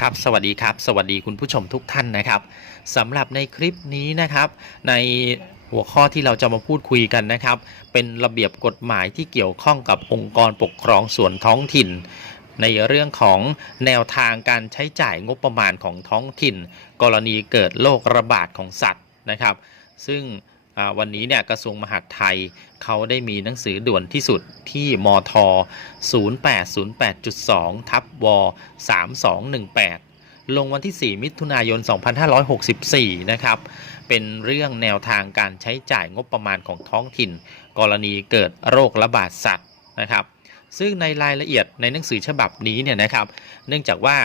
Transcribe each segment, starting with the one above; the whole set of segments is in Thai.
ครับสวัสดีครับ สวัสดีคุณผู้ชมทุกท่านนะครับสำหรับในคลิปนี้นะครับ ในหัวข้อที่เราจะมาพูดคุยกันนะครับ เป็นระเบียบกฎหมายที่เกี่ยวข้องกับองค์กรปกครองส่วนท้องถิ่น ในเรื่องของแนวทางการใช้จ่ายงบประมาณของท้องถิ่น กรณีเกิดโรคระบาดของสัตว์นะครับ ซึ่ง วันนี้เนี่ยกระทรวงมหาดไทยเขาได้มีหนังสือด่วนที่สุดที่มท 0808.2 ทับว3218 ลงวันที่ 4 มิถุนายน 2564 นะครับ เป็นเรื่องแนวทางการใช้จ่ายงบประมาณของท้องถิ่น กรณีเกิดโรคระบาดสัตว์นะครับ ซึ่งในรายละเอียดในหนังสือฉบับนี้เนี่ยนะครับ เนื่องจากว่า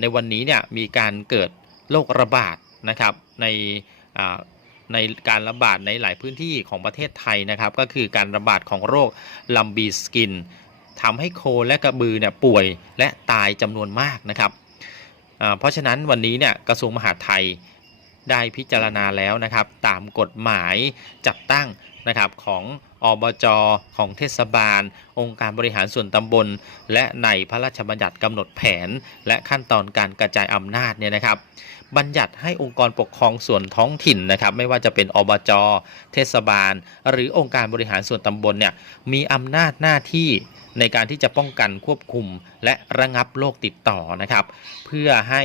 ในวันนี้เนี่ยมีการเกิดโรคระบาดนะครับใน ในการระบาดในหลายพื้นที่ของประเทศไทยนะครับ ก็คือการระบาดของโรคลัมบีสกินทำให้โคและกระบือเนี่ยป่วยและตายจำนวนมากนะครับเพราะฉะนั้นวันนี้เนี่ยกระทรวงมหาดไทย ได้พิจารณาแล้วนะครับ ตามกฎหมายจัดตั้งนะครับของอบจของเทศบาล องค์การบริหารส่วนตำบล และในพระราชบัญญัติกำหนดแผน และขั้นตอนการกระจายอำนาจเนี่ยนะครับ บัญญัติให้องค์กรปกครองส่วนท้องถิ่นนะครับ ไม่ว่าจะเป็นอบจเทศบาล หรือองค์การบริหารส่วนตำบลเนี่ยมีอำนาจหน้าที่ในการที่จะป้องกันควบคุม และระงับโรคติดต่อนะครับ เพื่อให้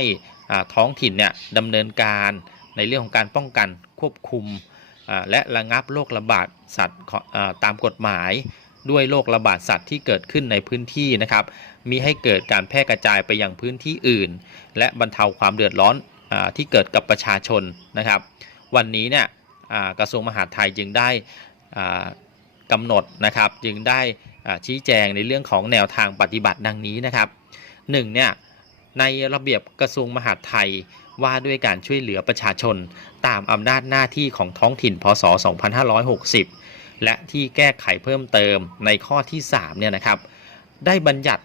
ท้องถิ่นเนี่ยดำเนินการ ในเรื่องของการป้องกันควบคุมและระงับโรคระบาดสัตว์ตามกฎหมายด้วยโรคระบาดสัตว์ที่เกิดขึ้นในพื้นที่นะครับ มีให้เกิดการแพร่กระจายไปยังพื้นที่อื่น และบรรเทาความเดือดร้อนอที่เกิดกับประชาชนนะครับ วันนี้เนี่ยกระทรวงมหาดไทยจึงได้กำหนดนะครับ จึงได้ชี้แจงในเรื่องของแนวทางปฏิบัติดังนี้นะครับหนึ่งเนี่ยในระเบียบกระทรวงมหาดไทย ว่าด้วยการช่วยเหลือประชาชน ตามอำนาจหน้าที่ของท้องถิ่นพศ 2560 และที่แก้ไขเพิ่มเติมในข้อที่3เนี่ยนะครับ ได้บัญญัติ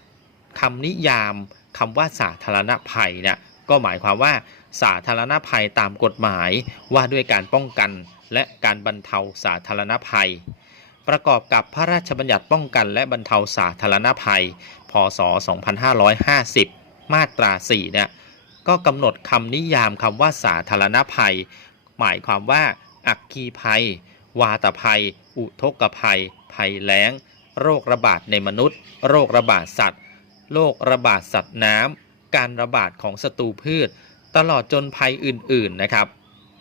คำนิยามคำว่าสาธารณภัยเนี่ยก็หมายความว่าสาธารณภัยตามกฎหมายว่าด้วยการป้องกันและการบรรเทาสาธารณภัย ประกอบกับพระราชบัญญัติป้องกันและบรรเทาสาธารณภัย พศ 2550 มาตรา 4 เนี่ย ก็กำหนดคำนิยามคำว่าสาธารณภัย หมายความว่า อัคคีภัย วาตภัย อุทกภัย ภัยแล้ง โรคระบาดในมนุษย์ โรคระบาดสัตว์ โรคระบาดสัตว์น้ำ การระบาดของศัตรูพืช ตลอดจนภัยอื่น ๆ นะครับ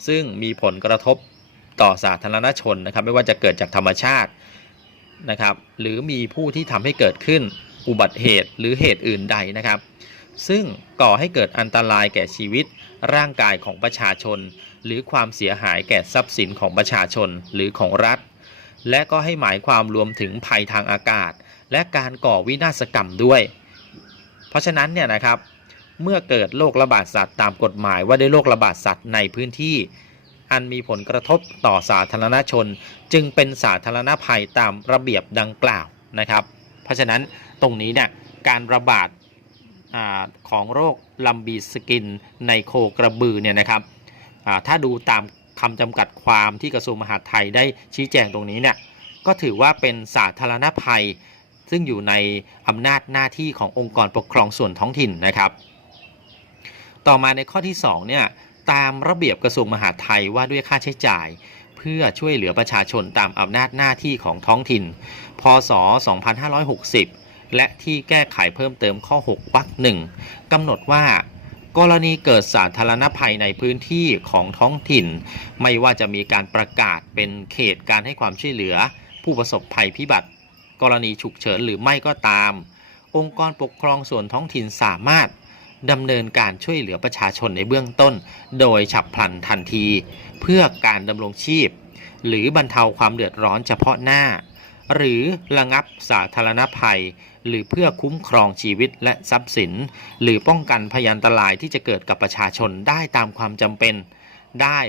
ซึ่งมีผลกระทบต่อสาธารณชนนะครับ ไม่ว่าจะเกิดจากธรรมชาตินะครับ หรือมีผู้ที่ทำให้เกิดขึ้นอุบัติเหตุหรือเหตุอื่นใดนะครับ ซึ่งก่อให้เกิดอันตรายแก่ชีวิต ร่างกายของประชาชน หรือความเสียหายแก่ทรัพย์สินของประชาชนหรือของรัฐ และก็ให้หมายความรวมถึงภัยทางอากาศ และการก่อวินาศกรรมด้วย เพราะฉะนั้นเนี่ยนะครับ เมื่อเกิดโรคระบาดสัตว์ตามกฎหมายว่าด้วยโรคระบาดสัตว์ในพื้นที่ อันมีผลกระทบต่อสาธารณชน จึงเป็นสาธารณภัยตามระเบียบดังกล่าวนะครับ เพราะฉะนั้นตรงนี้เนี่ยการระบาด ของโรคลัมบีสกินในโคกระบือเนี่ยนะครับถ้าดูตามคำจำกัดความที่กระทรวงมหาดไทยได้ชี้แจงตรงนี้เนี่ยก็ถือว่าเป็นสาธารณภัย ซึ่งอยู่ในอำนาจหน้าที่ขององค์กรปกครองส่วนท้องถิ่นนะครับ ต่อมาในข้อที่2เนี่ยตามระเบียบกระทรวงมหาดไทยว่าด้วยค่าใช้จ่าย เพื่อช่วยเหลือประชาชนตามอำนาจหน้าที่ของท้องถิ่น พศ 2560 และที่แก้ไขเพิ่มเติมข้อ 6วรรคหนึ่งกำหนดว่ากรณีเกิดสาธารณภัยในพื้นที่ของท้องถิ่น ไม่ว่าจะมีการประกาศเป็นเขตการให้ความช่วยเหลือ ผู้ประสบภัยพิบัติ กรณีฉุกเฉินหรือไม่ก็ตาม องค์กรปกครองส่วนท้องถิ่นสามารถดำเนินการช่วยเหลือประชาชนในเบื้องต้น โดยฉับพลันทันที เพื่อการดำรงชีพ หรือบรรเทาความเดือดร้อนเฉพาะหน้า หรือระงับสาธารณภัย หรือเพื่อคุ้มครองชีวิตและทรัพย์สิน หรือป้องกันพยันตรายที่จะเกิดกับประชาชนได้ตามความจำเป็น ได้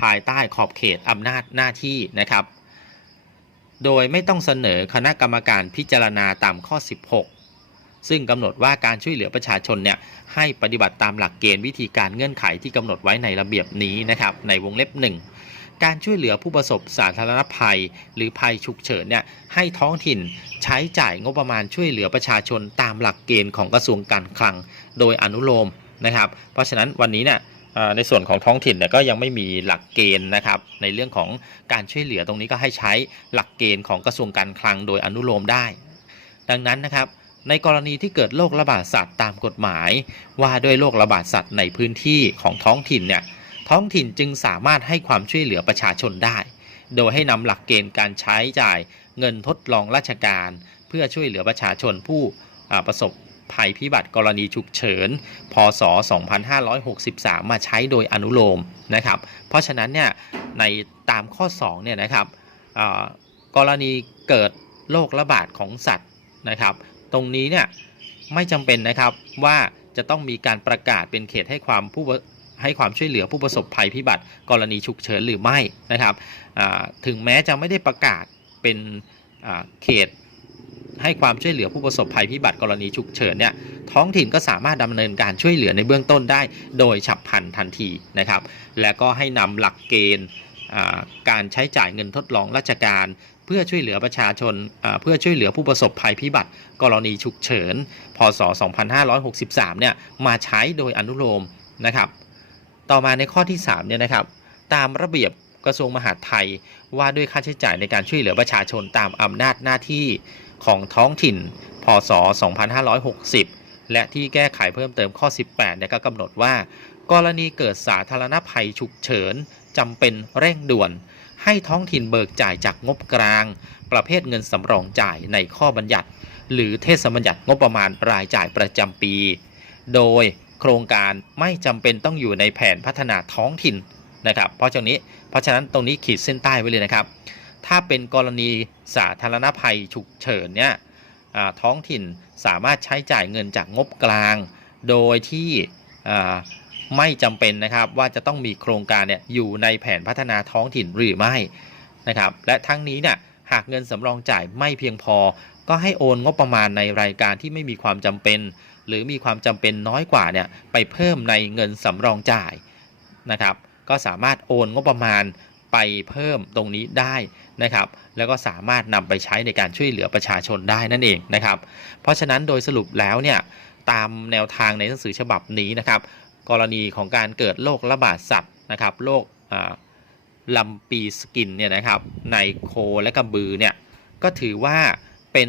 ภายใต้ขอบเขตอำนาจหน้าที่นะครับ โดยไม่ต้องเสนอคณะกรรมการพิจารณาตามข้อ 16ซึ่งกำหนดว่าการช่วยเหลือประชาชนเนี่ยให้ปฏิบัติตามหลักเกณฑ์วิธีการเงื่อนไขที่กำหนดไว้ในระเบียบนี้นะครับในวงเล็บ 1 การช่วยเหลือผู้ประสบสาธารณภัย หรือภัยฉุกเฉินเนี่ยให้ท้องถิ่นใช้จ่ายงบประมาณช่วยเหลือประชาชนตามหลักเกณฑ์ของกระทรวงการคลัง โดยอนุโลมนะครับ เพราะฉะนั้นวันนี้เนี่ยในส่วนของท้องถิ่นเนี่ยก็ยังไม่มีหลักเกณฑ์นะครับ ในเรื่องของการช่วยเหลือตรงนี้ก็ให้ใช้หลักเกณฑ์ของกระทรวงการคลังโดยอนุโลมได้ ดังนั้นนะครับในกรณีที่เกิดโรคระบาดสัตว์ตามกฎหมาย ว่าด้วยโรคระบาดสัตว์ในพื้นที่ของท้องถิ่นเนี่ย ท้องถิ่นจึงสามารถให้ความช่วยเหลือประชาชนได้ โดยให้นำหลักเกณฑ์การใช้จ่ายเงินทดลองราชการ เพื่อช่วยเหลือประชาชนผู้ประสบภัยพิบัติกรณีฉุกเฉิน พศ 2563 มาใช้โดยอนุโลมนะครับ เพราะฉะนั้นเนี่ยในตามข้อ2เนี่ยนะครับกรณีเกิดโรคระบาดของสัตว์นะครับ ตรงนี้เนี่ยไม่จำเป็นนะครับว่าจะต้องมีการประกาศเป็นเขตให้ความผู้ ให้ความช่วยเหลือผู้ประสบภัยพิบัติ กรณีฉุกเฉินหรือไม่นะครับถึงแม้จะไม่ได้ประกาศเป็นเขตให้ความช่วยเหลือผู้ประสบภัยพิบัติกรณีฉุกเฉินเนี่ยท้องถิ่นก็สามารถดำเนินการช่วยเหลือในเบื้องต้นได้ โดยฉับพลันทันทีนะครับ และก็ให้นำหลักเกณฑ์การใช้จ่ายเงินทดลองราชการ เพื่อช่วยเหลือประชาชนเพื่อช่วยเหลือผู้ประสบภัยพิบัติ กรณีฉุกเฉิน พศ 2563 เนี่ยมาใช้โดยอนุโลมนะครับ ต่อมาในข้อที่3เนี่ยนะครับ ตามระเบียบกระทรวงมหาดไทยว่าด้วยค่าใช้จ่ายในการช่วยเหลือประชาชนตามอำนาจหน้าที่ของท้องถิ่น พศ 2560 และที่แก้ไขเพิ่มเติมข้อ 18เนี่ยก็กำหนดว่า กรณีเกิดสาธารณภัยฉุกเฉินจำเป็นเร่งด่วน ให้ท้องถิ่นเบิกจ่ายจากงบกลาง ประเภทเงินสำรองจ่ายในข้อบัญญัติ หรือเทศบัญญัติงบประมาณรายจ่ายประจำปี โดย โครงการไม่จำเป็นต้องอยู่ในแผนพัฒนาท้องถิ่นนะครับ เพราะฉะนี้เพราะฉะนั้นตรงนี้ขีดเส้นใต้ไว้เลยนะครับ ถ้าเป็นกรณีสาธารณภัยฉุกเฉินเนี่ยท้องถิ่นสามารถใช้จ่ายเงินจากงบกลาง โดยที่ไม่จำเป็นนะครับว่าจะต้องมีโครงการเนี่ยอยู่ในแผนพัฒนาท้องถิ่นหรือไม่นะครับ และทั้งนี้เนี่ยหากเงินสำรองจ่ายไม่เพียงพอ ก็ให้โอนงบประมาณในรายการที่ไม่มีความจำเป็น หรือมีความจำเป็นน้อยกว่าเนี่ยไปเพิ่มในเงินสำรองจ่ายนะครับก็สามารถโอนงบประมาณไปเพิ่มตรงนี้ได้นะครับ แล้วก็สามารถนำไปใช้ในการช่วยเหลือประชาชนได้นั่นเองนะครับ เพราะฉะนั้นโดยสรุปแล้วเนี่ยตามแนวทางในหนังสือฉบับนี้นะครับ กรณีของการเกิดโรคระบาดสัตว์นะครับโรคลำปีสกินเนี่ยนะครับในโคและกระบือเนี่ยก็ถือว่าเป็น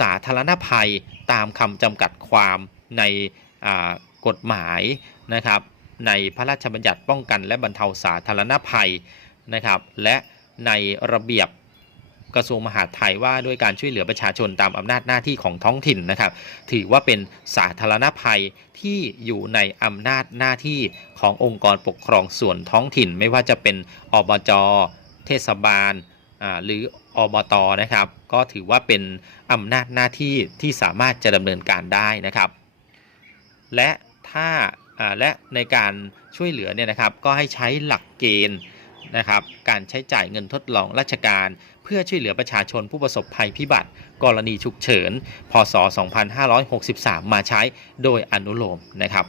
สาธารณภัยตามคำจำกัดความในกฎหมายนะครับ ในพระราชบัญญัติป้องกันและบรรเทาสาธารณภัยนะครับ และในระเบียบกระทรวงมหาดไทยว่าด้วยการช่วยเหลือประชาชนตามอำนาจหน้าที่ของท้องถิ่นนะครับ ถือว่าเป็นสาธารณภัยที่อยู่ในอำนาจหน้าที่ขององค์กรปกครองส่วนท้องถิ่น ไม่ว่าจะเป็นอบจเทศบาล หรืออบตนะครับ ก็ถือว่าเป็นอำนาจหน้าที่ที่สามารถจะดำเนินการได้นะครับ และถ้าอ่าและในการช่วยเหลือเนี่ยนะครับก็ให้ใช้หลักเกณฑ์นะครับการใช้จ่ายเงินทดลองราชการ เพื่อช่วยเหลือประชาชนผู้ประสบภัยพิบัติ กรณีฉุกเฉิน พศ 2563 มาใช้โดยอนุโลมนะครับ